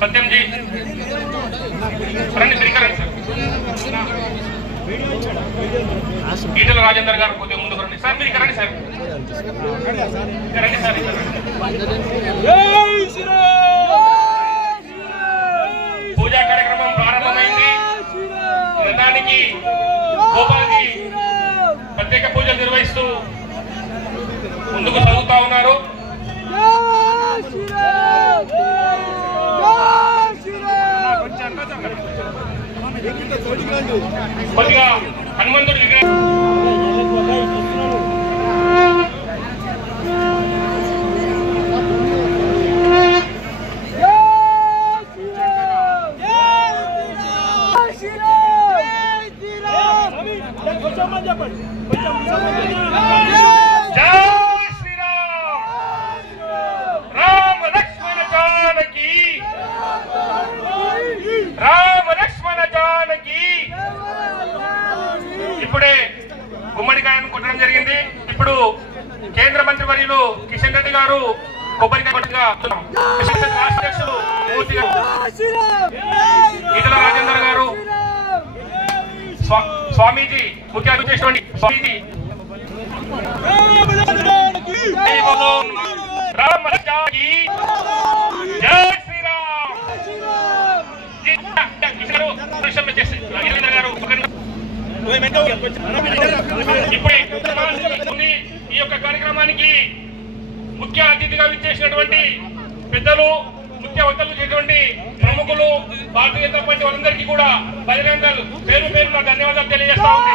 सत्यम जी ఈటల రాజేందర్ గారు కొద్దిగా ముందుకు రండి సార్. మీరు రండి సార్, రండి సార్. పూజా కార్యక్రమం ప్రారంభమైంది. రథానికి గోపాలజీ ప్రత్యేక పూజలు నిర్వహిస్తూ ముందుకు చదువుతా ఉన్నారు. కొద్దిగా హనుమంతుడి ఇప్పుడే గుమ్మడికాయను కొట్టడం జరిగింది. ఇప్పుడు కేంద్ర మంత్రి వర్యులు కిషన్ రెడ్డి గారు కొబ్బరికాయ కొట్టగా అధ్యక్షులు ఈటల రాజేందర్ గారు స్వామీజీ ముఖ్య అతిథి చేసినటువంటి స్వామీజీ ఈ యొక్క కార్యక్రమానికి ముఖ్య అతిథిగా విచ్చేసినటువంటి పెద్దలు, ముఖ్య వక్తలు చేసినటువంటి ప్రముఖులు, భారతీయ జనతా పార్టీ వాళ్ళందరికీ కూడా బహిరంగాలు పేరు పేరున ధన్యవాదాలు తెలియజేస్తా ఉంది.